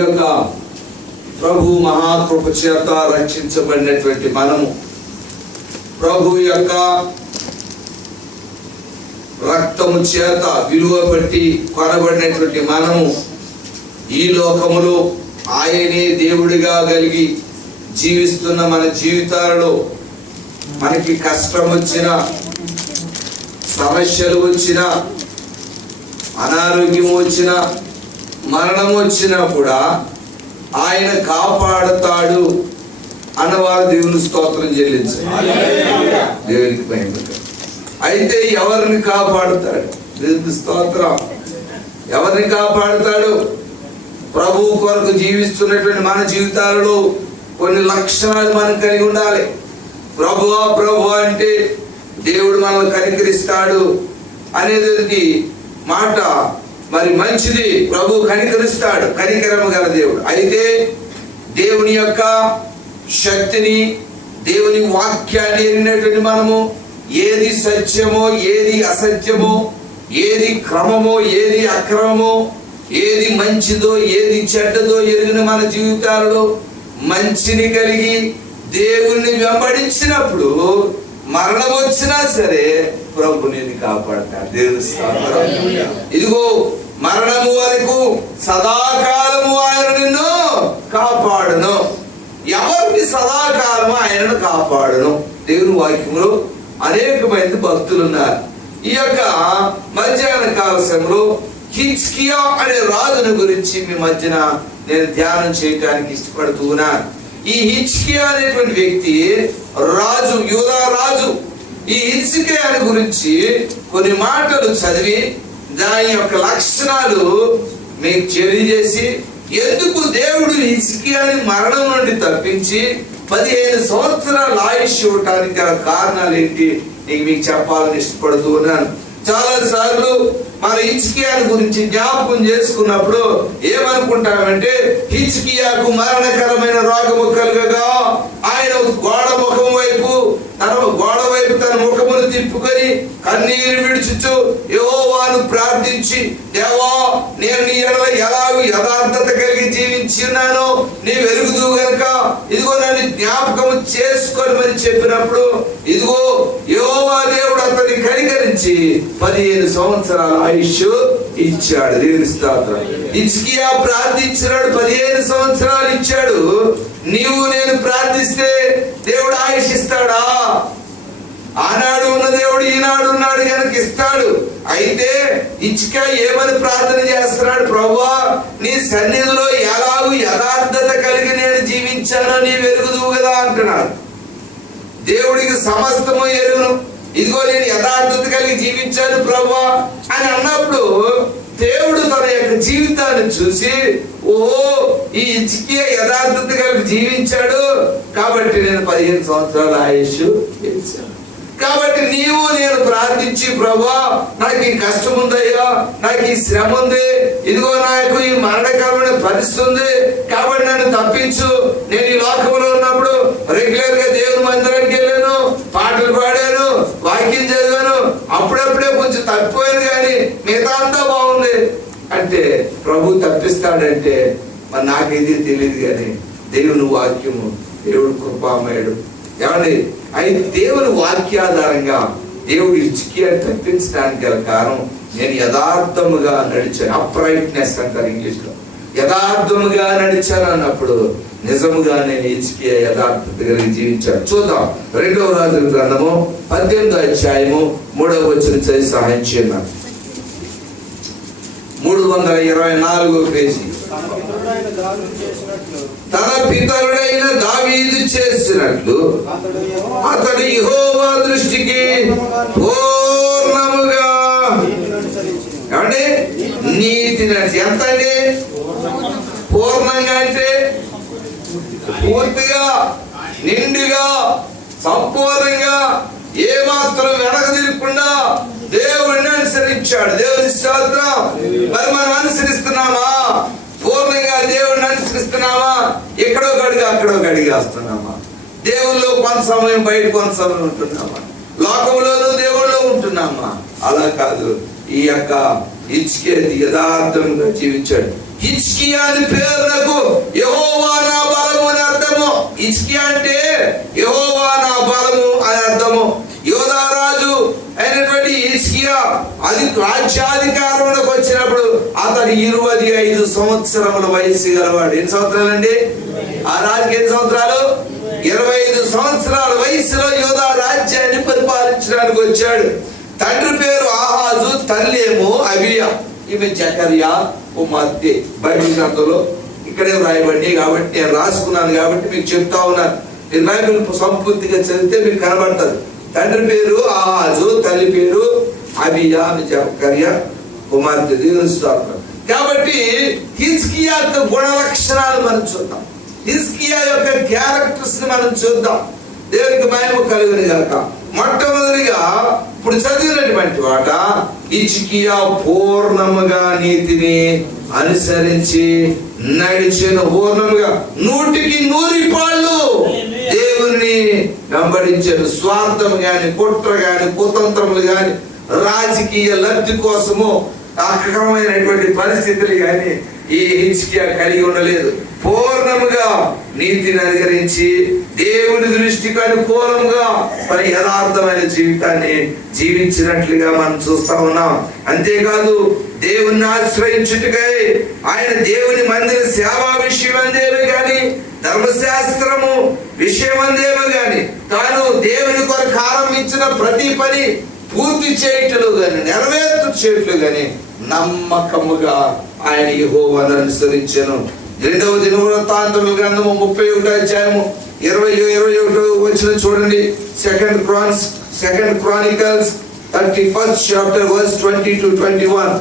యొక్క ప్రభు మహాకృప చేత రక్షించబడినటువంటి మనము, ప్రభు యొక్క రక్తము చేత విలువ పెట్టి కొనబడినటువంటి మనము ఈ లోకములో ఆయనే దేవుడిగా కలిగి జీవిస్తున్న మన జీవితాలలో మనకి కష్టం వచ్చినా, సమస్యలు వచ్చినా, అనారోగ్యం వచ్చినా, మరణం వచ్చినా కూడా ఆయన కాపాడుతాడు అన్నవారు దేవుని స్తోత్రం చెల్లించాలి. దేవునికి మహిమ. అయితే ఎవరిని కాపాడుతాడు? దేవుని స్తోత్రం. ఎవరిని కాపాడుతాడు? ప్రభువు కొరకు జీవిస్తున్నటువంటి మన జీవితాలలో కొన్ని లక్షణాలు మనం కలిగి ఉండాలి. ప్రభువా ప్రభు అంటే దేవుడు మనల్ని కనికరిస్తాడు అనేది మాట మరి మంచిది. ప్రభు కనికరిస్తాడు, కనికరము గల దేవుడు. అయితే దేవుని యొక్క శక్తిని, దేవుని వాక్యాన్ని ఎరిగినటువంటి మనము ఏది సత్యమో, ఏది అసత్యమో, ఏది క్రమమో, ఏది అక్రమమో, ఏది మంచిదో, ఏది చెడ్డదో ఎరిగిన మన జీవితాలలో మంచిని కలిగి దేవుణ్ణి వెంబడించినప్పుడు మరణం వచ్చినా సరే ప్రభు నిన్ను కాపాడతాడు. దేవుని స్తోత్రం. ఇదిగో మరణము వరకు సదాకాలము ఆయన నిన్ను కాపాడును. ఎవరిని సదాకాలము ఆయనను కాపాడును? దేవుని వాక్యంలో అనేకమైన భక్తులు ఉన్నారు. ఈ యొక్క మధ్యాహ్న కాల సమయంలో హిజ్కియా అనే రాజుని గురించి మీ మధ్యన నేను ధ్యానం చేయడానికి ఇష్టపడుతూ ఉన్నాను. ఈ హిజ్కియా అనేటువంటి వ్యక్తి రాజు, యూదా రాజు. ఈ హిజ్కియా గురించి కొన్ని మాటలు చదివి దాని యొక్క లక్షణాలు మీకు తెలియజేసి, ఎందుకు దేవుడు హిజ్కియాని మరణం నుండి తప్పించి 15 సంవత్సరాల ఆయుష్ ఇవ్వటానికి గల కారణాలు ఏంటి మీకు చెప్పాలని ఇష్టపడుతూ ఉన్నాను. చాలా సార్లు మన హిజ్కియాని గురించి జ్ఞాపకం చేసుకున్నప్పుడు ఏమనుకుంటామంటే, హిజ్కియాకు మరణకరమైన రోగము కలుగగా ఆయన గోడ వైపు తన ముఖమును తిప్పుకొని కన్నీరు విడుచుచు యెహోవాను ప్రార్థించి, దేవా నేను నీ ఎడల ఎలాగూ యథార్థత కలిగి జీవించి ఉన్నానో నీవు ఎరుగుదువు గనుక ఇదిగో నన్ను జ్ఞాపకము చేసుకోమని చెప్పినప్పుడు ఇదిగో యెహోవా దేవుడు అతన్ని కనికరించి 15 సంవత్సరాల ఆయుష్ ఇచ్చాడు. దేవుని స్తోత్రం. హిజ్కియా ప్రార్థించినాడు, 15 సంవత్సరాలు ఇచ్చాడు. నీవు నేను ప్రార్థిస్తే దేవుడు ఆయుష్ ఇస్తాడా? ఆనాడు ఉన్న దేవుడు ఈనాడు ఉన్నాడు కనుక ఇస్తాడు. అయితే హిజ్కియా ఏమని ప్రార్థన చేస్తున్నాడు? ప్రభువా నీ సన్నిధిలో ఎలాగూ యథార్థత కలిగి నేను జీవించానో నీవు ఎరుగుదువు కదా అంటున్నాడు. దేవుడికి సమస్తము ఎరుగును. ఇదిగో నేను యథార్థత కలిగి జీవించాను ప్రభువా అని అన్నప్పుడు దేవుడు తన యొక్క జీవితాన్ని చూసి, ఓహో ఈ హిజ్కియా యథార్థత కలిగి జీవించాడు కాబట్టి నేను 15 సంవత్సరాల ఆయుష్ ఇచ్చాను. కాబట్టి నీవు నేను ప్రార్థించి, ప్రభువా నాకు ఈ కష్టం ఉందయ్యా, నాకు ఈ శ్రమ ఉంది, ఇదిగో నాకు ఈ మరణకరమైన పరిస్థితి ఉంది కాబట్టి నన్ను తప్పించు. నేను ఈ లోకంలో ఉన్నప్పుడు రెగ్యులర్ గా దేవుని మందిరానికి వెళ్ళాను, పాటలు పాడాను, వాక్యం చదివాను, అప్పుడప్పుడే కొంచెం తప్పిపోయాను కానీ మిగతా అంతా బాగుంది అంటే ప్రభు తప్పిస్తాడంటే మరి నాకేది తెలియదు. కానీ దేవుని వాక్యము, దేవుడు కృపామయుడు. ఏమండి? అయితే దేవుని వాక్యాధారంగా దేవుడు హిజ్కియాని తప్పించడానికి గల కారణం, నేను యథార్థముగా నడిచాను. అప్రైట్నెస్ అంటారు ఇంగ్లీష్ లో. యథార్థముగా నడిచాను అన్నప్పుడు నిజముగా నేను హిజ్కియా యథార్థత కలిగి జీవించాను. చూద్దాం 2వ రాజుల గ్రంథము 18వ అధ్యాయము 3వ వచనం చదివి సహాయం చేయను. 324వ పేజీ. తన పితరుడైన దావీదు చేసినట్లు అతడు యెహోవా దృష్టికి పూర్ణముగా నీతి నడిచి. ఎంత అండి పూర్ణంగా? అంటే పూర్తిగా, నిండుగా, సంపూర్ణంగా, ఏమాత్రం వెనకదిరకుండా దేవుడిని అనుసరించాడు. దేవుని స్తోత్రం. మరి మనం అనుసరిస్తున్నామా? పూర్ణంగా దేవుడిని అనుసరిస్తున్నామా? ఎక్కడో గడిగా అక్కడో గడిగా వస్తున్నామా? దేవుల్లో కొంత సమయం, బయట కొంత సమయం ఉంటున్నామా? లోకంలోనూ దేవుళ్ళో ఉంటున్నామా? అలా కాదు. ఈ యొక్క హిజ్కియా యథార్థంగా జీవించాడు. హిజ్కియా అని పేరునకు రాజ్యాధికారంలోకి వచ్చినప్పుడు అతడు 25 సంవత్సరముల వయసు గలవాడు. ఎన్ని సంవత్సరాలండి? ఆ రాజుకి ఎన్ని సంవత్సరాలు? 25 సంవత్సరాల వయసులో యూదా రాజ్యాన్ని పరిపాలించడానికి వచ్చాడు. తండ్రి పేరు ఆహాజు, తల్లి ఏమో అబియా. ఈమె జకర్యా కుమార్తె. బైబిల్ గ్రంథంలో ఇక్కడే వ్రాయబడి కాబట్టి నేను రాసుకున్నాను కాబట్టి మీకు చెప్తా ఉన్నాను. మీరు బైబిల్ సంపూర్తిగా చదివితే మీకు కనబడుతుంది. తండ్రి పేరు ఆహాజు, తల్లి పేరు అబియా, జకర్యా కుమార్తె. కాబట్టి హిజ్కియా యొక్క గుణ లక్షణాలు మనం చూద్దాం. హిజ్కియా యొక్క క్యారెక్టర్స్ ని మనం చూద్దాం. దేవునికి మహిమ కలుగును గాక. మొట్టమొదటిగా ఇప్పుడు చదివినటువంటి వాట, హిజ్కియా పూర్ణముగా నీతిని అనుసరించి నడిచిన, పూర్ణముగా 100కి 100 దేవుని వెంబడించాడు. స్వార్థం గాని, కుట్ర గాని, కుతంత్రములు గాని, రాజకీయ లబ్ధి కోసము అక్రమమైనటువంటి పరిస్థితులు గాని ఈ హిజ్కియా కలిగి ఉండలేదు. పూర్ణముగా నీతిని అనుసరించి దేవుని దృష్టికి అనుకూలంగా మరి యథార్థమైన జీవితాన్ని జీవించినట్లుగా మనం చూస్తా ఉన్నాం. అంతేకాదు దేవుని ఆశ్రయించుటకై ఆయన దేవుని మందిర సేవా విషయమందేమో గాని, ధర్మశాస్త్రము విషయమందేమో గాని, తాను దేవుని కొరకు ఆరంభించిన ప్రతి పని పూర్తి చేయటలు గాని, నెరవేర్చు చేయట్లు గాని నమ్మకముగా ఆయన యెహోవాను అనుసరించెను. 2వ దినవృత్తాంతముల గ్రంథము 31వ అధ్యాయము 20-21 వచనం చూడండి. Second Chronicles 31st chapter verse 20-21.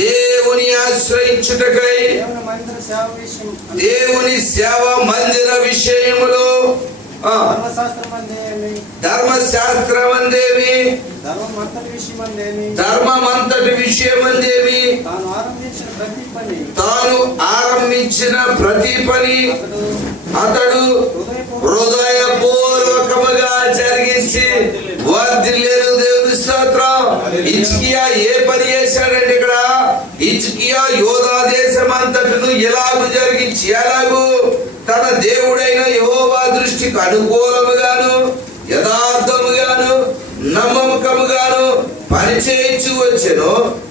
దేవుని ఆశ్రయించుటకై దేవుని సేవ మందిర విషయములో ధర్మశాస్త్రమందేమి, ధర్మమంతటి విషయమందేమి, తాను ఆరంభించిన ప్రతి పని అతడు హృదయపూర్వకముగా జరిగించి వర్ధిల్లేను. దేవుని స్తోత్రం. హిజ్కియా ఏ పని చేశాడంటే ఇక్కడ హిజ్కియా యూదా దేశమంతటను ఎలాగూ జరిగించి, ఎలాగూ తన దేవుడైన యెహోవా దృష్టికి అనుకూలముగాను, యథార్థముగాను, నమ్మకముగాను పనిచేయించు వచ్చెను.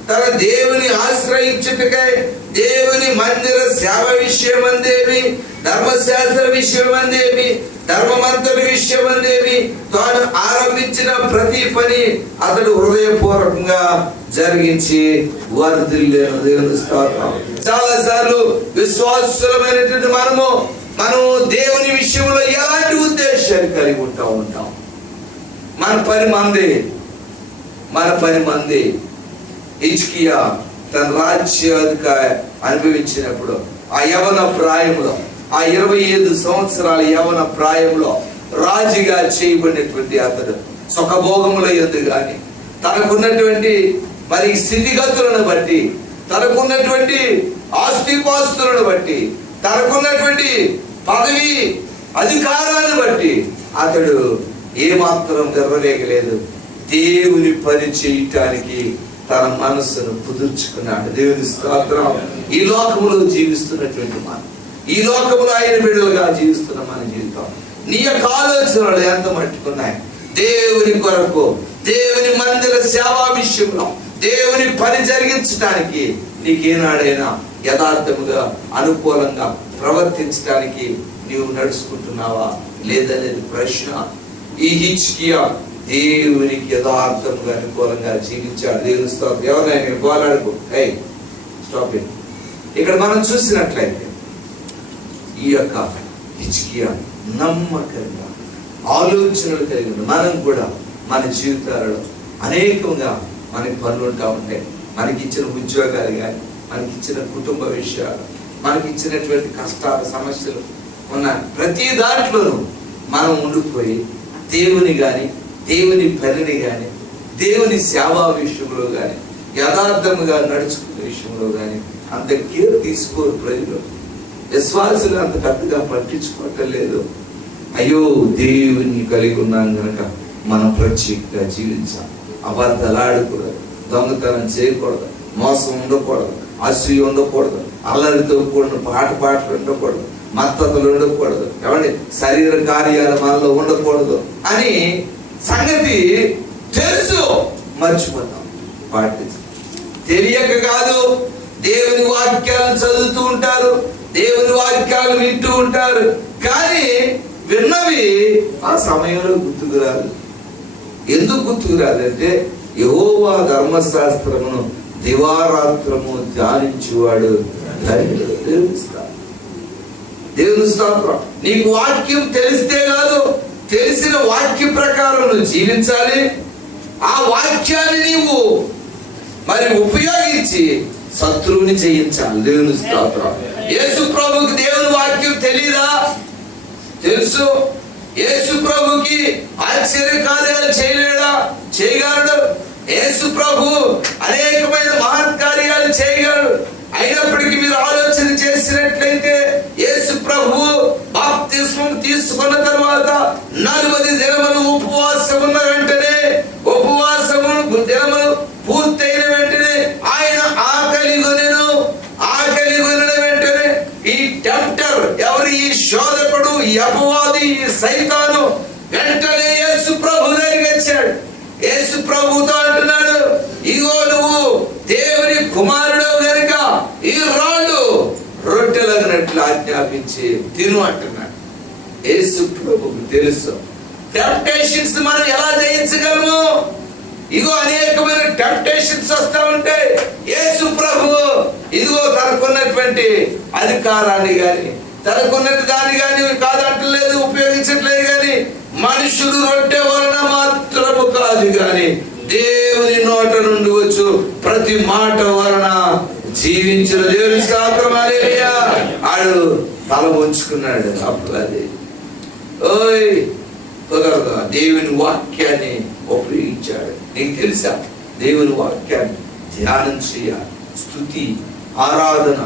తన దేవుని ఆశ్రయించుటకై దేవుని మందిర సేవ విషయమందేమి, ధర్మశాస్త్ర విషయమందేమి, ధర్మమంతటి విషయమందేమి, తాను ఆరంభించిన ప్రతి పని అతడు హృదయపూర్వకంగా జరిగించి వర్ధిల్లేను. దేవుని స్తోత్రం. చాలా సార్లు విశ్వాసులమైనటువంటి మనం దేవుని విషయంలో ఎలాంటి ఉద్దేశాలు కలిగి ఉంటాం. మన పని మంది. హిజ్కియా తన రాజ్యాధికారి అనుభవించినప్పుడు ఆ యవన ప్రాయంలో, ఆ 25 సంవత్సరాల యవన ప్రాయంలో రాజుగా చేయబడినటువంటి అతడు సుఖభోగముల యందు గాని, తనకున్నటువంటి మరి స్థితిగతులను బట్టి, తనకున్నటువంటి ఆస్తిపాస్తులను బట్టి, తనకున్నటువంటి పదవి అధికారాన్ని బట్టి అతడు ఏమాత్రం గర్వలేగలేదు. దేవుని పని చేయటానికి తన మనస్సును కుదుర్చుకున్నాడు. దేవుని స్తోత్రం. ఈ లోకములో జీవిస్తున్నటువంటి ఈ లోకములో ఆయన బిడ్డలుగా జీవిస్తున్న మన జీవితం, నీ యొక్క ఆలోచనలు ఎంత మట్టుకున్నాయి? దేవుని కొరకు, దేవుని మందిర సేవా విషయంలో దేవుని పని జరిగించడానికి నీకేనాడైనా యథార్థముగా అనుకూలంగా ప్రవర్తించడానికి నీవు నడుచుకుంటున్నావా లేదనేది ప్రశ్న. ఈ హిజ్కియా దేవునికి యథార్థంగా అనుకూలంగా జీవించాడు. దేవుని స్తోత్రం. ఎవరైనా పోలాడుకో, స్టాప్ ఇట్. ఇక్కడ మనం చూసినట్లయితే ఈ యొక్క హిజ్కియా నమ్మకంగా ఆలోచనలు కలిగి మనం కూడా మన జీవితాలలో అనేకంగా మనకి పనులు ఉంటా ఉంటాయి. మనకి ఇచ్చిన ఉద్యోగాలు కానీ, మనకి ఇచ్చిన కుటుంబ విషయాలు, మనకి ఇచ్చినటువంటి కష్టాలు, సమస్యలు ఉన్న ప్రతి దాంట్లోనూ మనం ఉండిపోయి దేవుని కానీ, దేవుని పనిని కానీ, దేవుని సేవా విషయంలో కానీ, యథార్థముగా నడుచుకునే విషయంలో కానీ అంత కేర్ తీసుకోరు ప్రజలు. విశ్వాసులు అంత పెద్దగా పట్టించుకోవటం లేదు. అయ్యో, దేవుని కలిగి ఉన్నాం కనుక మనం ప్రత్యేకంగా జీవించాలి. అబద్ధాలాడకూడదు, దొంగతనం చేయకూడదు, మోసం ఉండకూడదు, అసూయ ఉండకూడదు, అల్లరితో కూడిన పాటలు ఉండకూడదు, మత్తతులు ఉండకూడదు, ఏమండి శరీర కార్యాలు మనలో ఉండకూడదు అని సంగతి తెలుసు, మర్చిపోతాం. పాటించాలి. తెలియక కాదు, దేవుని వాక్యాలను చదువుతూ ఉంటారు, దేవుని వాక్యాలు వింటూ ఉంటారు, కానీ విన్నవి ఆ సమయంలో గుర్తుకు రాదు. ఎందుకు గుర్తుకు రాదంటే యెహోవా ధర్మశాస్త్రమును దివారాత్రము ధ్యానించువాడు ధన్యుడు. దేవుని స్తోత్రం. నీకు వాక్యం తెలిస్తే కాదు, తెలిసిన వాక్య ప్రకారం నువ్వు జీవించాలి. ఆ వాక్యాన్ని నీవు మరి ఉపయోగించి శత్రువుని జయించాలి. దేవుని స్తోత్రం. యేసు ప్రభుకి దేవుని వాక్యం తెలీదా? తెలుసు. యేసు ప్రభుకి ఆశ్చర్య కార్యాలు చేయలేడా? చేయగలడు. యేసు ప్రభు అనేకమైన మహత్కార్యాలు చేయగలడు. అయినప్పటికీ మీరు ఆలోచన చేసినట్లయితే యేసు ప్రభు బాప్తిస్మం తీసుకున్న తర్వాత 40 దినములు ఉపవాసం ఉన్న వెంటనే, ఉపవాసము దినములు పూర్తయిన వెంటనే ఆయన ఆకలి కొనెను. ఆకలి కొనిన వెంటనే ఈ టెంప్టర్ ఎవరు? ఈ శోధకుడు, ఈ అపవాది, ఈ సైతాను వెంటనే యేసు ప్రభు దగ్గరికి వచ్చాడు. యేసు ప్రభుతో అంటున్నాడు, ఇగో నువ్వు దేవుని కుమారుడు గనుక ఈ రాళ్ళు రొట్టెలగినట్లు ఆజ్ఞాపించి తిను అంటున్నాడు. యేసు ప్రభుకు తెలుసు టెంప్టేషన్స్ మనం ఎలా జయించగలము. ఇగో అనేకమైన టెంప్టేషన్స్ వస్తూ ఉంటాయి. యేసు ప్రభు ఇదిగో తనకున్నటువంటి అధికారాన్ని గాని, తనకున్నట్టు దాన్ని గాని కాదంటలేదు, ఉపయోగించట్లేదు. కానీ మనుషులు రొట్టె వలన మాత్రము కాదు గాని దేవుని నోట నుండి వచ్చు ప్రతి మాట వలన జీవించిన దేవుని స్తోత్రం. హల్లెలూయా. ఆడు తల ఉంచుకున్నాడు. అప్పుడు అది ఓయ్ కుదరదు. దేవుని వాక్యాన్ని ఉపయోగించాడు. నీకు తెలుసా? దేవుని వాక్యాన్ని ధ్యానం చేయాలి. స్తుతి, ఆరాధన,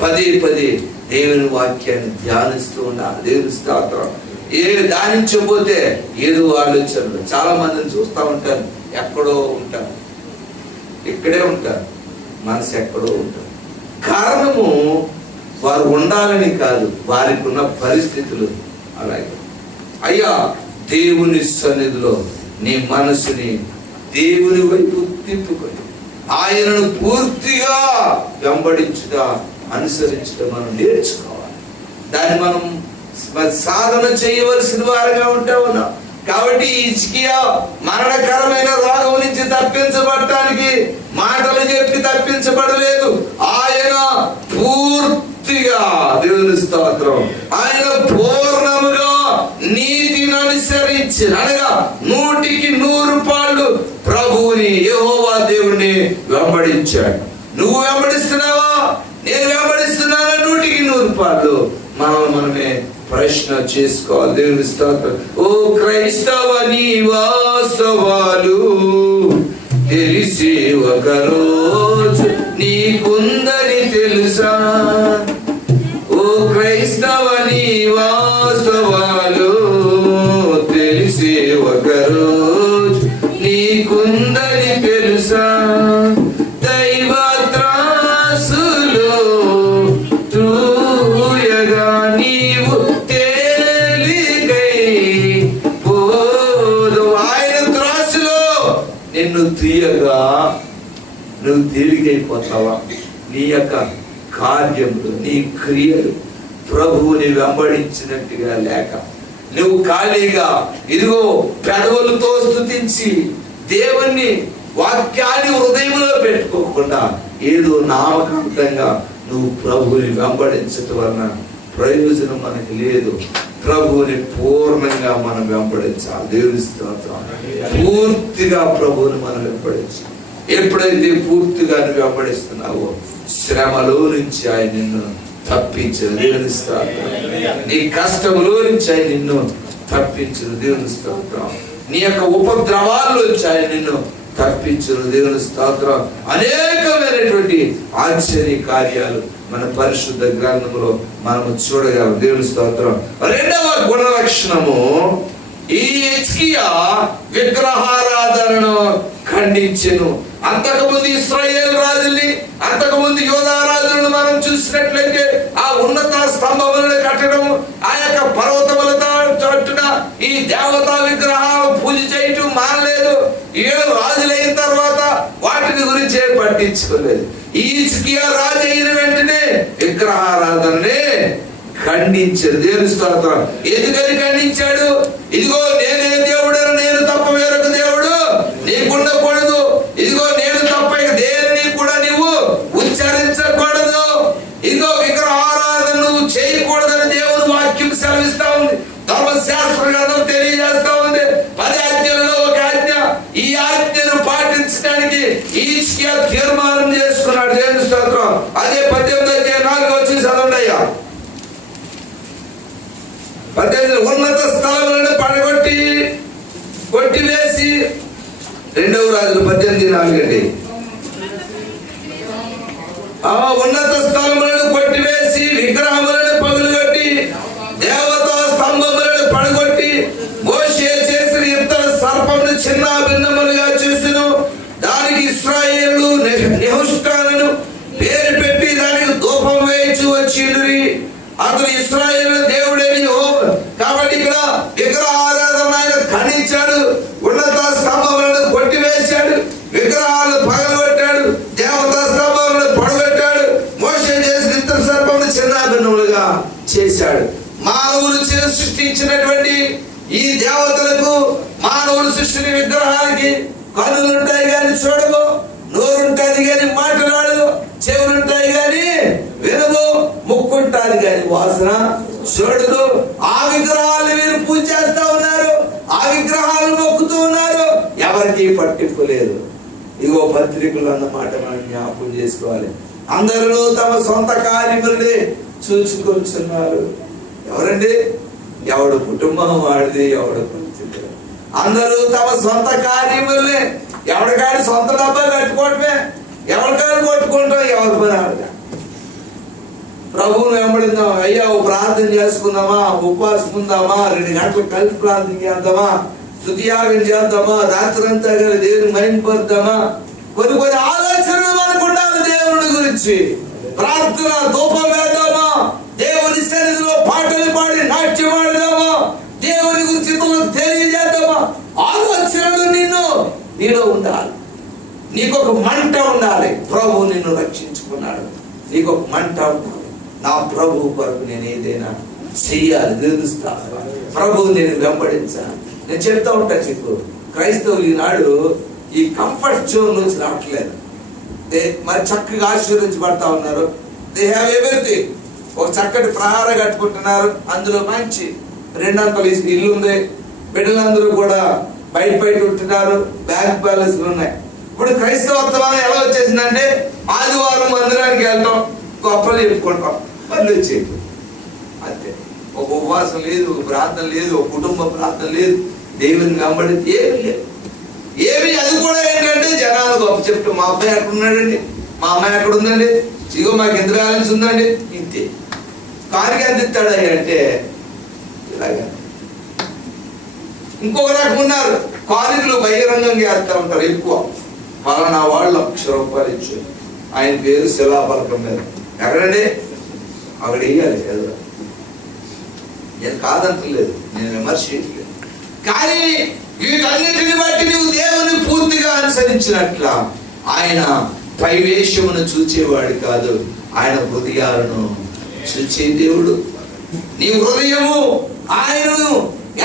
పదే పదే దేవుని వాక్యాన్ని ధ్యానిస్తూ ఉండాలి. దేవుని స్తోత్రం. ధ్యానించకపోతే ఏదో ఆలోచనలు. చాలా మందిని చూస్తూ ఉంటారు, ఎక్కడో ఉంటారు, ఇక్కడే ఉంటారు, మనసు ఎక్కడో ఉంటారు. కారణము వారు ఉండాలని కాదు, వారికి ఉన్న పరిస్థితులు అలాగే. అయ్యా, దేవుని సన్నిధిలో నీ మనసుని దేవుని వైపు తిప్పుకొని ఆయనను పూర్తిగా వెంబడించుట, అనుసరించుట మనం నేర్చుకోవాలి. దాన్ని మనం సాధన చేయవలసిన వారుగా ఉంటా ఉన్నాం. కాబట్టి హిజ్కియా మరణకరమైన రోగం నుంచి తప్పించబడటానికి మాటలు చెప్పి తప్పించబడలేదు. ఆయన పూర్తిగా, దేవుని స్తోత్రం, ఆయన పూర్ణముగా నీతిని అనుసరించి, అనగా 100కి 100 పాళ్ళు ప్రభువుని, యెహోవా దేవుని వెంబడించాడు. నువ్వు వెంబడిస్తున్నావా? నేను వెంబడిస్తున్నానా? 100కి 100 పాళ్ళు మనమే ప్రశ్న చేసుకోవాలి. దేవుని స్తోత్రం. ఓ క్రైస్తవ, నీ వాస్తవాలు తెలిసి ఒకరోజు నీకుందని తెలుసా? ఓ క్రైస్తవ, నీ వాస్తవాలు తెలిసి ఒకరోజు నీకుందని తెలుసా? దైవ త్రాసులో తూయగా నీవు తేలికై పోదు. ఆయన త్రాసులో నిన్ను తీయగా నువ్వు తేలికైపోతావా? నీ యొక్క కార్యములు, నీ క్రియలు ప్రభువుని వెంబడించినట్టుగా లేక, నువ్వు ఖాళీగా ఇదిగో పెదవులతో స్తుతించి దేవుణ్ణి, వాక్యాన్ని హృదయంలో పెట్టుకోకుండా ఏదో నామకాంతంగా నువ్వు ప్రభువుని వెంబడించటం వలన ప్రయోజనం మనకి లేదు. ప్రభువుని పూర్ణంగా మనం వెంబడించాలి. దేవుని స్తోత్రం. పూర్తిగా ప్రభువుని మనం వెంబడించాలి. ఎప్పుడైతే పూర్తిగా నువ్వు వెంబడిస్తున్నావో శ్రమలో నుంచి ఆయన నిన్ను తప్పించదు. దేవుని స్తోత్రం. నీ కష్టంలో నుంచి ఆయన నిన్ను తప్పించదు. దేవుని స్తోత్రం. నీ యొక్క ఉపద్రవాల్లోంచి ఆయన నిన్ను తప్పించరు. దేవుని స్తోత్రం. అనేకమైనటువంటి ఆశ్చర్య కార్యాలు మన పరిశుద్ధ గ్రంథంలో మనము చూడగలం. దేవుని స్తోత్రం. రెండవ గుణ లక్షణము, ఈ హిజ్కియా విగ్రహారాధనను ఖండించెను. అంతకుముందు ఇశ్రాయేలు రాజుల్ని, అంతకుముందు యోధా రాజులను మనం చూసినట్లయితే ఆ ఉన్నత స్తంభములను కట్టడం, ఆ యొక్క పర్వతములతో చట్టున ఈ దేవతా విగ్రహాలు పూజ చేయటం మానలేదు. 7 రాజులైన తర్వాత వాటిని ఖండించాడు. దేవుని స్తోత్రం. ఎందుకని ఖండించాడు? ఇదిగో నేనే దేవుడు, నేను తప్ప వేరొక దేవుడు నీకుండకూడదు. ఇదిగో నేను తప్ప దేనిని కూడా నీవు ఉచ్చరించకూడదు. ఇదిగో విగ్రహారాధన నువ్వు చేయకూడదని దేవుని వాక్యం సెలవిస్తా ఉంది. ధర్మశాస్త్ర గ్రంథం తెలియజేస్తా ఉంది. 10 ఆజ్ఞలలో ఒక ఆజ్ఞ. ఈ ఆజ్ఞను పాటించడానికి హిజ్కియా తీర్మానం చేసుకున్నాడు. దేవుని స్తోత్రం. అదే 18:4 చదవండి అయ్యా. 18 ఉన్నత స్థలములను కొట్టివేసి 2వ రాజులు 18:4 అండి. ఉన్నత స్థలములను కొట్టివేసి విగ్రహములను పగులుగొట్టి దేవతా స్తంభములను పడగొట్టి మోషే చేసిన ఇత్తడి సర్పమును చిన్న భిన్నములుగా చేసెను. దానికి ఇశ్రాయేలు నెహుష్టాను పేరు పెట్టి దానికి ధూపం వేయించి వచ్చిండ్రి. అతను ఇశ్రాయేలు దేవుడని కాబట్టి ఇక్కడ విగ్రహారాధన ఆయన ఖండించాడు. ఉన్నత స్తంభములను కొట్టివేశాడు, విగ్రహాలను పగలగొట్టాడు, దేవతా స్తంభములను పడగొట్టాడు, మోషే చేసిన ఇత్తడి సర్పమును చిన్న భిన్నములుగా చేశాడు. మానవులు సృష్టించినటువంటి ఈ దేవతలకు, మానవులు సృష్టించిన విగ్రహానికి కన్నులుంటాయి కానీ చూడవు, నోరుంటుంది కానీ మాట్లాడదు, చెవులుంటాయి కానీ వినవు, ముక్కుంటారు కానీ వాసన చూడదు. ఆ విగ్రహాలను మీరు పూజ చేస్తా ఉన్నారు, ఆ విగ్రహాలు మొక్కుతూ ఉన్నారు, ఎవరికి పట్టింపు లేదు. ఇగో పత్రికలు అన్నమాట మనం జ్ఞాపకం చేసుకోవాలి. అందరూ తమ సొంత కార్యములనే చూసుకొస్తున్నారు. ఎవరండి? ఎవడు కుటుంబం వాడిది, ఎవడు పరిస్థితి. అందరూ తమ సొంత కార్యములనే, ఎవరికాడి సొంత డబ్బా కట్టుకోవటమే, ఎవరికాడు కొట్టుకుంటాం, ఎవరి పని ఆడదా. ప్రభువును వెంబడిద్దాం. అయ్యా ప్రార్థన చేసుకుందామా, ఉపవాసం ఉందామా, 2 గంటలు కలిసి ప్రార్థన చేద్దామా, స్తుతియాగం చేద్దామా, రాత్రంతా కలిసి దేవుని మహిమపరుద్దామా. కొన్ని ఆలోచనలు మనకు ఉండాలి దేవుని గురించి. ప్రార్థన ధూపం వేద్దామా, దేవుని సన్నిధిలో పాటలు పాడి నాట్యం ఆడదామా, దేవుని గురించి తెలియజేద్దామా. ఆలోచనలు నీలో ఉండాలి. నీకొక మంట ఉండాలి. ప్రభు నిన్ను రక్షించుకున్నాడు, నీకొక మంట ఉండాలి. నా ప్రభు కొరకు నేను ఏదైనా చెయ్యాలి, తెలుస్తా, ప్రభువు నేను వెంబడించాలి. నేను చెప్తా ఉంటాను మీకు, క్రైస్తవులు ఈనాడు ఈ కంఫర్ట్ జోన్ నుంచి రావట్లేదు. మరి చక్కగా ఆశీర్వదించబడతా ఉన్నారు. They have everything. ఒక చక్కటి ప్రహార కట్టుకుంటున్నారు, అందులో మంచి 2 అంతల ఇల్లు ఉంది, బిడ్డలందరూ కూడా బయట ఉంటున్నారు, బ్యాంక్ బ్యాలెన్స్లు ఉన్నాయి. ఇప్పుడు క్రైస్తవత్వం ఎలా వచ్చేసిందంటే ఆదివారం మందిరానికి వెళ్తాం, గొప్పలు చెప్పుకుంటాం, మళ్ళీ వచ్చేది అంతే. ఒక ఉపవాసం లేదు, ఒక ప్రార్థన లేదు, ఒక కుటుంబ ప్రార్థన లేదు, దేవుని వెంబడి ఏమి లేదు. ఏమి అది కూడా ఏంటంటే జనాలు గొప్ప చెప్తూ, మా అబ్బాయి ఎక్కడ ఉన్నాడండి, మా అమ్మాయి ఎక్కడ ఉందండి, ఇగో మాకు ఎంత బ్యాలెన్స్ ఉందండి, ఇంతే. కారుకి ఎంత ఇస్తాడయ్యా అంటే ఇలాగా. ఇంకొక రకం ఉన్నారు, కాలేజీలో బహిరంగంగా వేస్తూ ఉంటారు. ఎక్కువ పలానా వాళ్ళు ₹1,00,000 ఇచ్చారు, ఆయన పేరు శిలాపలకం మీద. ఎక్కడండి? అక్కడ వేయాలి. నేను కాదంటలేదు, నేను విమర్శించలేదు. కానీ వీటన్నిటిని బట్టి నువ్వు దేవుని పూర్తిగా అనుసరించినట్ల ఆయన పైవేషమును చూచేవాడు కాదు, ఆయన హృదయాలను చూచే దేవుడు. నీ హృదయము ఆయనను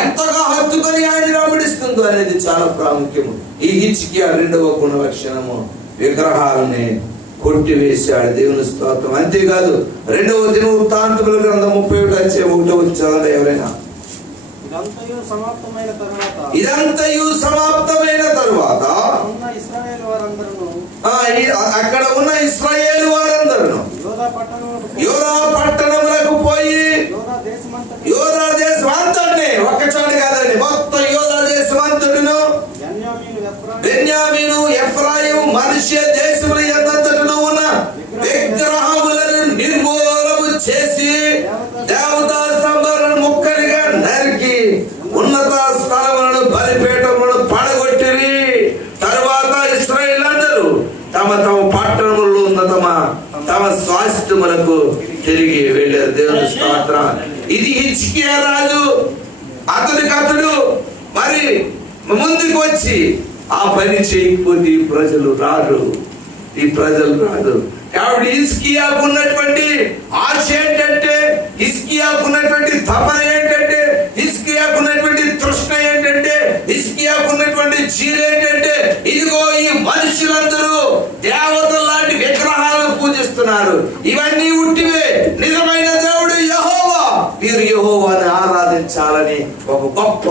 ఎంతగా హత్తుకొని ఆయన వెంబడిస్తుందో అనేది చాలా ప్రాముఖ్యము. ఈ హిజ్కియా 2వ గుణ లక్షణము, విగ్రహాలని కొట్టివేశాడు. దేవుని స్తోత్రం. అంతేకాదు 2వ దినవృత్తాంతముల గ్రంథం 31:1 చదవండి ఎవరైనా. ఇదంతయు సమాప్తమైన తరువాత అక్కడ ఉన్న ఇశ్రాయేలు వారందరూ యోధా పట్టణములకు పోయి, యోధా దేశం అంతటిని, ఒక్క చోటు కాదండి, మొత్తం యోధా దేశం అంతటిను, బెన్యామీను, ఎఫ్రాయిము, మనష్షే దేశముల యందంతటిను ఉన్న విగ్రహములను నిర్మూలము చేసి దేవతా స్తంభాలను ముక్కలుగా నరికి ఉన్నత స్థలములను బలిపీఠములను పడగొట్టిరి. తరువాత ఇశ్రాయేలీయులందరూ తమ తమ పట్టణములలో ఉన్న తమ స్వాస్థ్యములకు తిరిగి వెళ్ళారు. దేవుని స్తోత్రం. ఇది హిజ్కియా రాజు. అతడు మరి ముందుకు వచ్చి ఆ పని చేయకపోతే ఈ ప్రజలు రారు. కాబట్టి హిజ్కియాకు ఉన్నటువంటి ఆశ ఏంటంటే, హిజ్కియా నెరవేర్చాలని ఒక గొప్ప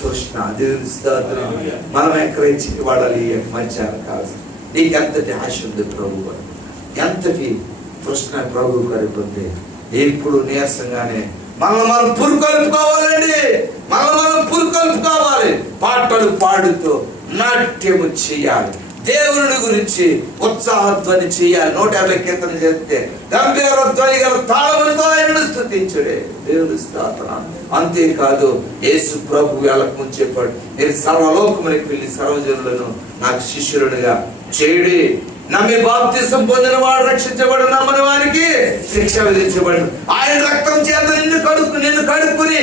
తృష్ణ. దేవుని స్తోత్రం. మనం ఎక్కరించి వాడాలి మధ్యాహ్నం కాదు. నీకు ఎంతటి ఆశ ఉంది ప్రభు, ఎంతటి తృష్ణ ప్రభు కలుపుతుంది. ఎప్పుడు నీరసంగానే మనం పురుకొల్పుకోవాలండి. మనం పురుకొల్పుకోవాలి. పాటలు పాడుతూ నాట్యము చేయాలి. దేవుని గురించి ఉత్సాహధ్వని చేయాలి. 150 కీర్తన చేస్తే గంభీర ధ్వని గల తాళములతో ఆయనను స్తుతించుడే. దేవుని స్తోత్రం. అంతేకాదు యేసు ప్రభు వెళ్ళక ముందు చెప్పాడు, నేను సర్వలోకములకు వెళ్ళి సర్వజనులను నాకు శిష్యులుగా చేయుడి. నమ్మి బాప్తిసం పొందిన వాడు రక్షించబడు, నమ్మని వారికి శిక్ష విధించబడు. ఆయన రక్తం చేత నిన్ను కడుక్కుని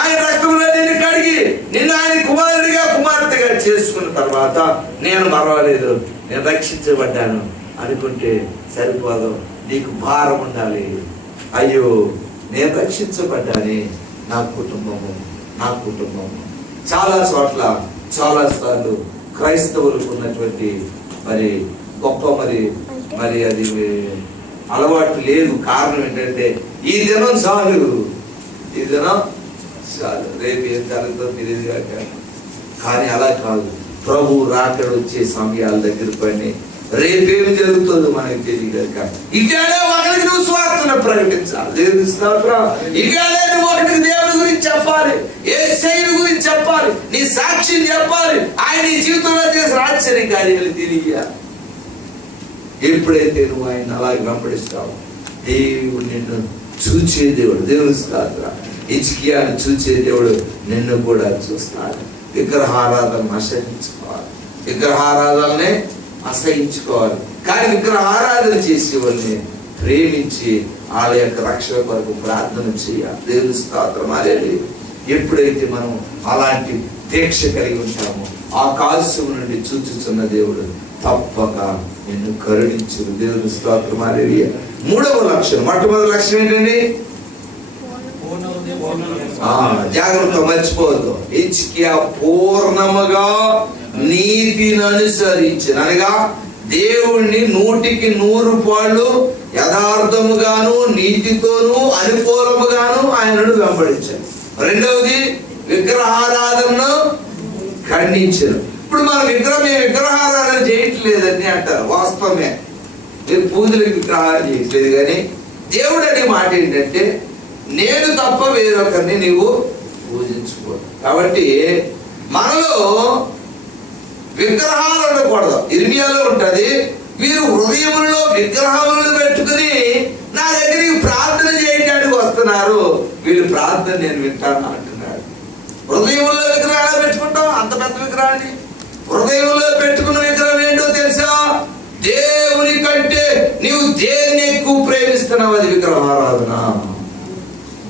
ఆయన రక్తంలో నిన్ను కడిగి నిన్ను ఆయన కుమారుడిగా కుమార్తెగా చేసుకున్న తర్వాత నేను పర్వాలేదు, నేను రక్షించబడ్డాను అనుకుంటే సరిపోదు. నీకు భారం ఉండాలి. అయ్యో నేను రక్షించబడ్డాని, నా కుటుంబము చాలా చోట్ల చాలా సార్లు క్రైస్తవులకు ఉన్నటువంటి గొప్ప మరి అది అలవాటు లేదు. కారణం ఏంటంటే ఈ దినం చాలు, రేపు ఏం జరుగుతుందో తెలియదు కాక. కానీ అలా కాదు. ప్రభు రాకడ వచ్చే సమయాల దగ్గర పని రేపేమి జరుగుతుందో మనకి తెలియదు కాక. ఇక్కడే ఒకరికి నువ్వు స్వార్థను ప్రకటించాలి. దేవుని స్తోత్రం. ఇక్కడే నువ్వు ఒకరికి దేవుని గురించి చెప్పాలి, యేసయ్య గురించి చెప్పాలి, నీ సాక్షిని చెప్పాలి, ఆయన నీ జీవితంలో చేసిన ఆశ్చర్య కార్యాలు తెలియాలి. ఎప్పుడైతే నువ్వు ఆయన అలాగే వెంబడిస్తావు, దేవుడు నిన్ను చూచే దేవుడు. దేవుని స్తోత్రం. హిజ్కియాను చూచే దేవుడు నిన్ను కూడా చూస్తాడు. విగ్రహారాధనను అసహించుకోవాలి. కానీ విగ్రహారాధన చేసే వాళ్ళని ప్రేమించి వాళ్ళ యొక్క రక్షణ కొరకు ప్రార్థన చేయాలి. దేవుని స్తోత్రం. అదే ఎప్పుడైతే మనం అలాంటి దీక్ష కలిగి ఉంటామో ఆకాశం నుండి చూచుచున్న దేవుడు తప్పక నిన్ను కరుణించు. దేవుని స్తోత్రం. హల్లెలూయా. మూడవ లక్షణం, మొట్టమొదటి లక్షణం ఏంటండి? జాగ్రత్త మర్చిపోవద్దు. హిజ్కియా పూర్ణముగా నీతిని అనుసరించిన, అనగా దేవుణ్ణి 100కి 100 యథార్థముగాను నీతితోనూ అనుకూలముగాను ఆయనను వెంబడించారు. రెండవది విగ్రహారాధనను ఖండించారు. ఇప్పుడు మనం విగ్రహారాధన చేయట్లేదని అంటారు. వాస్తవమే, మీరు పూజలకు విగ్రహాలు చేయట్లేదు. కానీ దేవుడు అనే మాట ఏంటంటే, నేను తప్ప వేరొకరిని నీవు పూజించుకోడు. కాబట్టి మనలో విగ్రహాలు ఉండకూడదు. ఇర్మియాలో ఉంటుంది, వీరు హృదయములలో విగ్రహములను పెట్టుకుని నా దగ్గరికి ప్రార్థన చేయడానికి వస్తున్నారు, వీళ్ళు ప్రార్థన నేను వింటాను అంటున్నాడు. హృదయంలో విగ్రహాలు పెట్టుకుంటాం, అంత పెద్ద విగ్రహాన్ని. హృదయంలో పెట్టుకున్న విగ్రహం ఏంటో తెలుసా? దేవుని కంటే నీవు దేన్ని ఎక్కువ ప్రేమిస్తున్నావు, అది విగ్రహారాధన.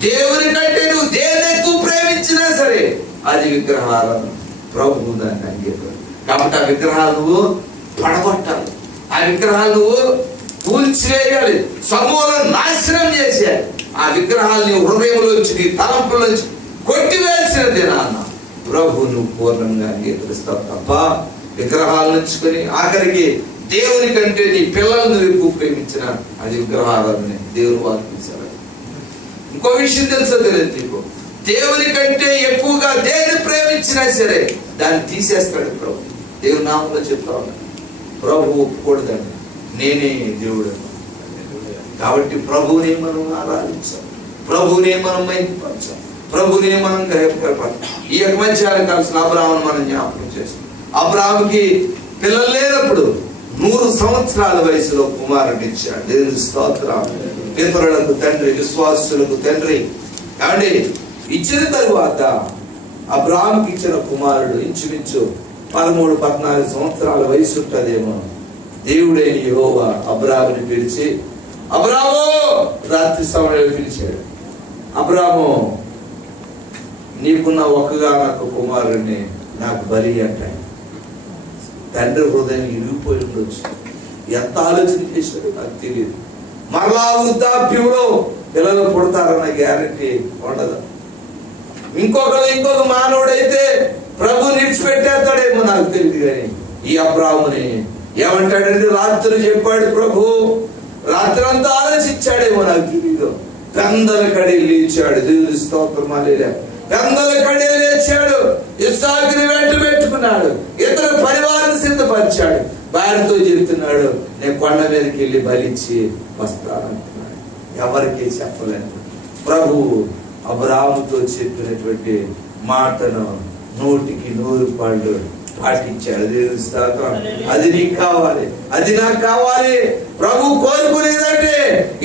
దేవుని కంటే నువ్వు దేన్ని ఎక్కువ ప్రేమించినా సరే అది విగ్రహారాధన. ప్రభువు దాన్ని అంగీకరించాడు. కాబట్టి ఆ విగ్రహాలు నువ్వు పడగొట్టాలి, ఆ విగ్రహాలు నువ్వు కూల్చివేయాలి, సమూలం నాశనం చేసేయాలి. ఆ విగ్రహాలని హృదయంలోంచి నీ తలంపులోంచి కొట్టివేసిన దినాన్న ప్రభు నువ్వు పూర్ణంగా అంగీకరిస్తావు తప్ప విగ్రహాలు నుంచుకొని ఆఖరికి దేవుని కంటే నీ పిల్లలను నువ్వు ఎక్కువ ప్రేమించిన అది విగ్రహారాధనే. దేవుని వాక్యం. ఇంకో విషయం తెలుసో తెలియదు నీకు, దేవుని కంటే ఎక్కువగా దేన్ని ప్రేమించినా సరే దాన్ని తీసేస్తాడు ప్రభు. దేవుని నామంలో చెప్తా ఉన్నాడు, ప్రభు ఒప్పుకూడదండి, నేనే దేవుడు. కాబట్టి ప్రభువుని మనం ఆరాధించాలి, ప్రభువుని మనం మైపరచాలి, ప్రభువుని మనం గ్రహించాలి. ఈ యొక్క మధ్యాహ్నం కలిసిన అబ్రాహామును మనం జ్ఞాపకం చేస్తాం. అబ్రాహాముకి పిల్లలు లేనప్పుడు 100 సంవత్సరాల వయసులో కుమారుడు ఇచ్చాడు. దేవుని స్తోత్రం. పితరులకు తండ్రి, విశ్వాసులకు తండ్రి. కాబట్టి ఇచ్చిన తరువాత అబ్రాహాముకి ఇచ్చిన కుమారుడు ఇంచుమించు 13-14 సంవత్సరాల వయసు ఉంటుందేమో. దేవుడైన యెహోవా అబ్రాహాముని పిలిచి, అబ్రాహాము, రాత్రి సమయంలో పిలిచాడు, అబ్రాహాము, నీకున్న ఒక్కగానొక్క కుమారుడిని నాకు బలి అంటాడు. తండ్రి హృదయం ఇరిగిపోయి ఉండొచ్చు. ఎంత ఆలోచన చేశాడు నాకు తెలియదు. మరలా వృద్ధాప్యంలో పిల్లలు పుడతారన్న గ్యారంటీ ఉండదు. ఇంకొక మానవుడైతే ప్రభు నిడిచిపెట్టేస్తాడేమో నాకు తెలియదు. కానీ ఈ అబ్రాహాముని ఏమంటాడంటే, రాత్రి చెప్పాడు ప్రభు, రాత్రి అంతా ఆలోచించాడేమో నాకు తెలియదు. కందల కడి లేచాడు. దేవుని స్తోత్రం. హల్లెలూయా. పెందల కడేలు తెచ్చాడు, ఇస్సాకుని వెంట పెట్టుకున్నాడు, ఇతర పరివారాన్ని సిద్ధపరిచాడు. భార్యతో చెబుతున్నాడు, నేను కొండ మీదకి వెళ్ళి బలిచ్చి వస్తానంటున్నాడు. ఎవరికి చెప్పలేదు. ప్రభువు అబ్రాహాముతో చెప్పినటువంటి మాటను 100కి 100 పాటించాడు. దేవుని స్తోత్రం. అది నీకు కావాలి, అది నాకు కావాలి. ప్రభు కోరుకునేదంటే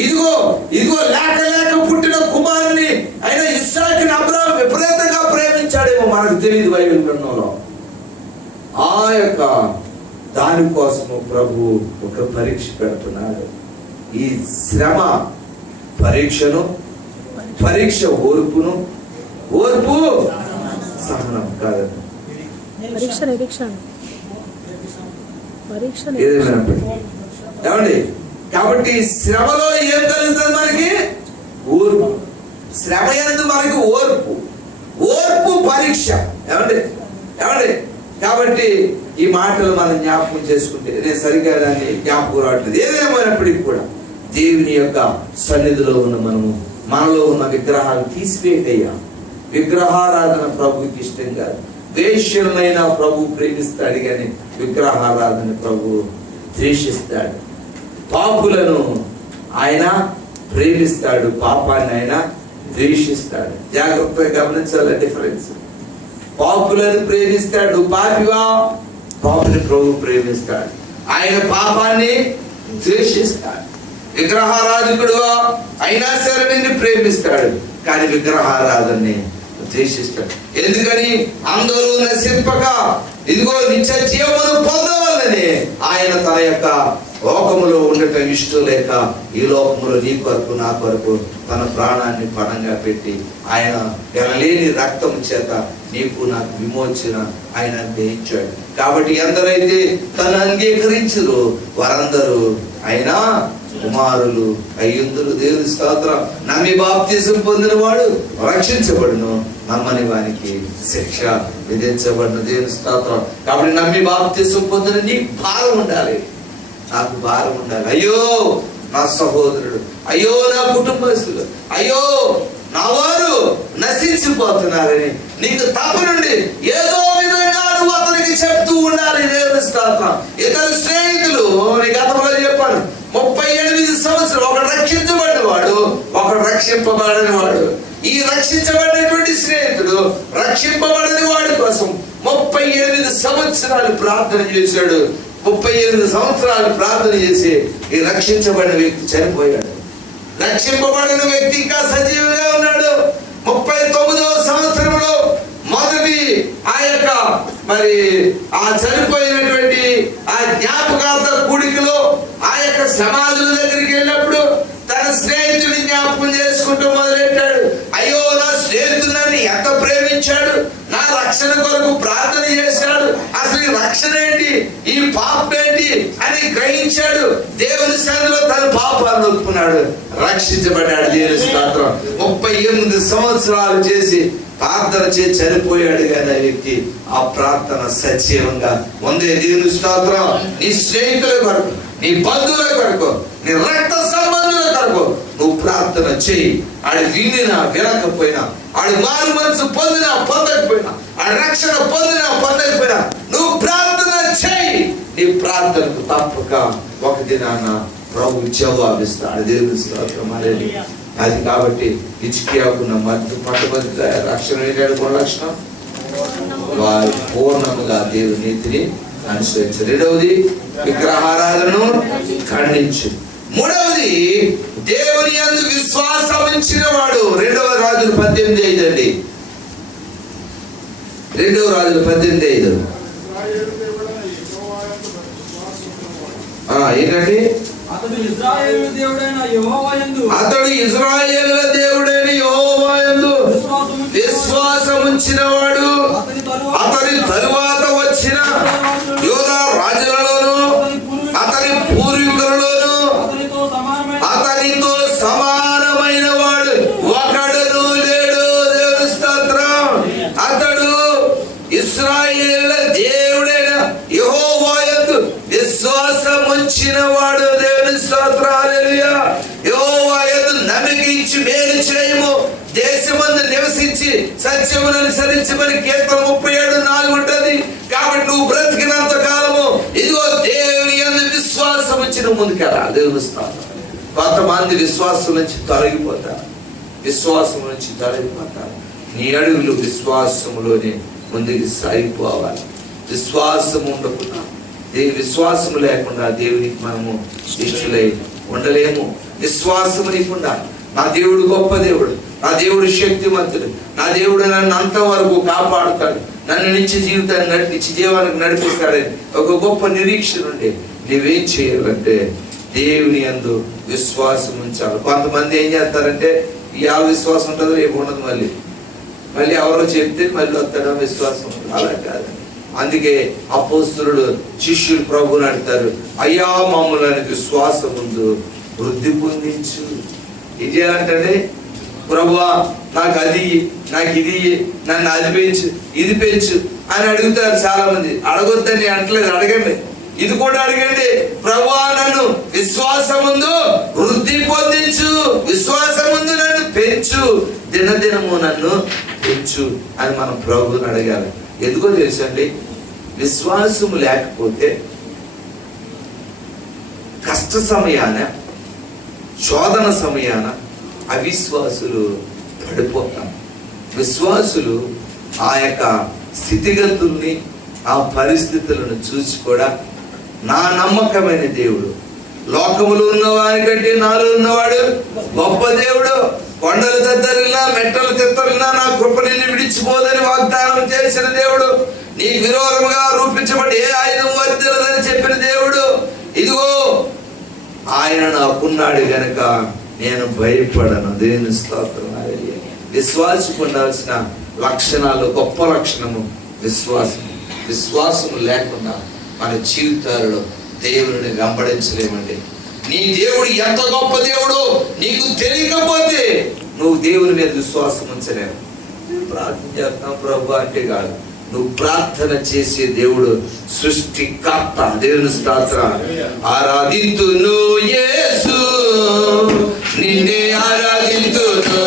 ఇదిగో లేక లేక పుట్టిన కుమారుని అయినా ఇస్సాకుని అబ్రాహాము విపరీతంగా ప్రేమించాడేమో మనకు తెలియదు బైబిల్ గ్రంథంలో. ఆ యొక్క దానికోసము ప్రభు ఒక పరీక్ష పెడుతున్నాడు. ఈ శ్రమ పరీక్ష ఓర్పును, ఓర్పు సహనం కాదు, ఏమండి. కాబట్టి శ్రమలో ఏం కలుగుతుంది మనకి? ఓర్పు. శ్రమ యందు మనకి ఓర్పు పరీక్ష. ఏమండి. కాబట్టి ఈ మాటలు మనం జ్ఞాపకం చేసుకుంటే, నేను సరిగ్గా దాన్ని జ్ఞాపకం రావట్లేదు. ఏదేమైనప్పటికీ కూడా దేవుని యొక్క సన్నిధిలో ఉన్న మనలో ఉన్న విగ్రహాలు తీసివేయయ్యా. విగ్రహారాధన ప్రభుకి ఇష్టం కాదు. వేశ్యలనైనా ప్రభు ప్రేమిస్తాడు కానీ విగ్రహారాధన ప్రభు ద్వేషిస్తాడు. పాపులను ఆయన ప్రేమిస్తాడు, పాపాన్ని ఆయన ద్వేషిస్తాడు. జాగ్రత్తగా గమనించాలి డిఫరెన్స్. పాపులను ప్రేమిస్తాడు, పాపుని ప్రభు ప్రేమిస్తాడు. ఆయన పాపాన్ని ద్వేషిస్తాడు. విగ్రహారాధకుడుగా అయినా సరే నిన్ను ప్రేమిస్తాడు, కానీ విగ్రహారాధనని ద్వేషిస్తాడు. ఎందుకని? అందరూ నశింపక ఇదిగో నిత్య జీవమును పొందవలని ఆయన తన యొక్క లోకములో ఉండటం ఇష్టం లేక ఈ లోకములో నీ కొరకు నా కొరకు తన ప్రాణాన్ని పణంగా పెట్టి ఆయన ఎనలేని రక్తం చేత నీకు నాకు విమోచన ఆయన గ్రహించాడు. కాబట్టి ఎందరైతే తను అంగీకరించరు వారందరూ ఆయన కుమారులు అయ్యుందురు. దేవుని స్తోత్రం. నమ్మి బాప్తిజం పొందిన వాడు రక్షించబడును, నమ్మని వానికి శిక్ష విధించబడిన. దేవుని స్తోత్రం. కాబట్టి నమ్మి బాప్తిజం పొందిన నీకు భారం ఉండాలి, నాకు భారం ఉండాలి. అయ్యో నా సహోదరుడు, అయ్యో నా కుటుంబస్తులు, అయ్యో నా వారు నశించిపోతున్నారని నీకు తప్పనుండి ఏదో విధంగా నువ్వు అతనికి చెప్తూ ఉండాలి. దేవుని స్తోత్రం. ఇతరు స్నేహితులు నీకు గతంలో చెప్పాను, 38 సంవత్సరాలు ఒకడు రక్షించబడిన వాడు, ఒకడు రక్షింపబడని వాడు. ఈ రక్షించబడినటువంటి స్నేహితుడు రక్షింపబడని వాడి కోసం 38 సంవత్సరాలు ప్రార్థన చేశాడు. 38 సంవత్సరాలు ప్రార్థన చేసి ఈ రక్షించబడిన వ్యక్తి చనిపోయాడు. రక్షింపబడిన వ్యక్తి ఇంకా సజీవంగా ఉన్నాడు. 39వ సంవత్సరంలో మొదటి ఆ యొక్క ఆ చనిపోయినటువంటి ఆ జ్ఞాపకార్థ కూడికలో ఆ యొక్క సమాధుల దగ్గరికి వెళ్ళినప్పుడు తన స్నేహితుడిని జ్ఞాపకం చేసుకుంటూ మొదలెట్టాడు. అయ్యో నా స్నేహితుడు నన్ను ఎంత ప్రేమించాడు, నా రక్షణ కొరకు ప్రార్థన చేశాడు, అసలు ఈ రక్షణ ఏంటి, ఈ పాపం ఏంటి అని గ్రహించాడు. దేవుని సన్నిధిలో తన పాపాలను ఒప్పుకున్నాడు, రక్షించబడ్డాడు. దేవుని స్తోత్రం. 38 సంవత్సరాలు చేసి ప్రార్థన చేసి చనిపోయాడు. కానీ ఆ వ్యక్తి ఆ ప్రార్థన సజీవంగా ఉంది. దేవుని స్తోత్రం. నీ స్నేహితుల కొరకు, నీ బంధువుల కొరకు, నీ రక్త సంబంధుల కొరకు నువ్వు ప్రార్థన చేయి. ఆడు వినినా వినకపోయినా, ఆడు మారు మనసు పొందినా పొందకపోయినా, ఆడు రక్షణ పొందినా పొందకపోయినా నువ్వు ప్రార్థన చేయి. నీ ప్రార్థనకు తప్పక ఒక దినాన ప్రభు జవాబిస్తాడు. దేవుని స్తోత్రం. అది కాబట్టి హిజ్కియాకున్న మొట్టమొదటి రక్షణ ఏంటంటే గుణ లక్షణం, వారు పూర్ణముగా దేవుని నీతిని అనుసరించారు. రెండవది విగ్రహారాధనను ఖండించు. మూడవది దేవుని యందు విశ్వాసం ఉంచిన వాడు. 2వ రాజులు 18:5 అండి. 2వ రాజులు 18:5 ఏంటండి? అతడు ఇశ్రాయేలు దేవుడైన యెహోవా యందు విశ్వాసం ఉంచిన వాడు. అతని తరువాత వచ్చిన యూదా రాజులలోను అతని పూర్వీకులలోను అతనితో సమానమైన వాడు ఒకడును లేడు. దేవుని స్తోత్రం. అతడు ఇశ్రాయేలు దేవుడైన యెహోవా యందు విశ్వాసం ఉంచిన వాడు. దేవుని స్తోత్రం. హల్లెలూయా. యెహోవా యందు నమ్మిక ఇచ్చి మేలు చేయము, దేశమందు నివసించి సత్యమును అనుసరించమని కీర్తన 37:4 ఉంటుంది. కాబట్టి నువ్వు బ్రతికినంత కాలము ఇదిగో దేవుని యందు విశ్వాసం వచ్చి నువ్వు ముందుకెళ్ళా. దేవుని స్థానం. కొంతమంది విశ్వాసం నుంచి తొలగిపోతారు. నీ అడుగులు విశ్వాసములోనే ముందుకు సాగిపోవాలి. విశ్వాసం ఉండకుండా, విశ్వాసం లేకుండా దేవునికి మనము ఇష్టలై ఉండలేము. విశ్వాసం లేకుండా నా దేవుడు గొప్ప దేవుడు, నా దేవుడు శక్తిమంతుడు, నా దేవుడు నన్ను అంతవరకు కాపాడుతాడు, నన్ను నిత్య జీవానికి నడిపిస్తాడని ఒక గొప్ప నిరీక్షణ ఉండే నువ్వేం చేయాలంటే దేవుని యందు విశ్వాసం ఉంచాలి. కొంతమంది ఏం చేస్తారంటే ఇవాళ విశ్వాసం ఉంటుందో రేపు ఉండదు, మళ్ళీ ఎవరో చెప్తే మళ్ళీ వస్తాడో విశ్వాసం. అలా కాదు. అందుకే అపోస్తలుడు శిష్యులు ప్రభువుని అడుగుతారు, అయ్యా మమ్ములని విశ్వాసం ముందు వృద్ధి పొందించు. ఏం చేయాలంటే ప్రభువా నాకు అది, నాకు ఇది, నన్ను అది పెంచు, ఇది పెంచు అని అడుగుతారు చాలా మంది. అడగొద్దని అంటలేదు, అడగండి. ఇది కూడా అడగండి, ప్రభువా నన్ను విశ్వాసముందు వృద్ధి పొందించు, విశ్వాసముందు నన్ను పెంచు, దినదినము నన్ను పెంచు అని మనం ప్రభువుని అడగాలి. ఎందుకో తెలుసండి, విశ్వాసము లేకపోతే కష్ట సమయాన, శోధన సమయాన అవిశ్వాసులు పడిపోతాం. విశ్వాసులు ఆ యొక్క స్థితిగతుల్ని, ఆ పరిస్థితులను చూసి కూడా నా నమ్మకమైన దేవుడు, లోకములో ఉన్నవారి కంటే నాలో ఉన్నవాడు గొప్ప దేవుడు, కొండలు తెత్తరినా మెట్టలు తెత్తరినా నా కృప నిన్ను విడిచిపోదని వాగ్దానం చేసిన దేవుడు, నీ విరోధముగా రూపించబడి ఏ ఆయుధం వర్తిల్లదని చెప్పిన దేవుడు, ఇదిగో ఆయన నాకున్నాడు గనక నేను భయపడను. దేవుని స్తోత్రం. విశ్వాసకు ఉండాల్సిన లక్షణాలు, గొప్ప లక్షణము విశ్వాసం. విశ్వాసము లేకుండా మన జీవితాలలో దేవుని వెంబడించలేమండి. నీ దేవుడు ఎంత గొప్ప దేవుడు నీకు తెలియకపోతే నువ్వు దేవుని మీద విశ్వాసం ఉంచలేవు. ప్రార్థన చేస్తాం ప్రభు అంటే కాదు, నువ్వు ప్రార్థన చేసే దేవుడు సృష్టికర్త. దేవుని స్తోత్రం. ఆరాధింతును యేసు, నిన్నే ఆరాధింతును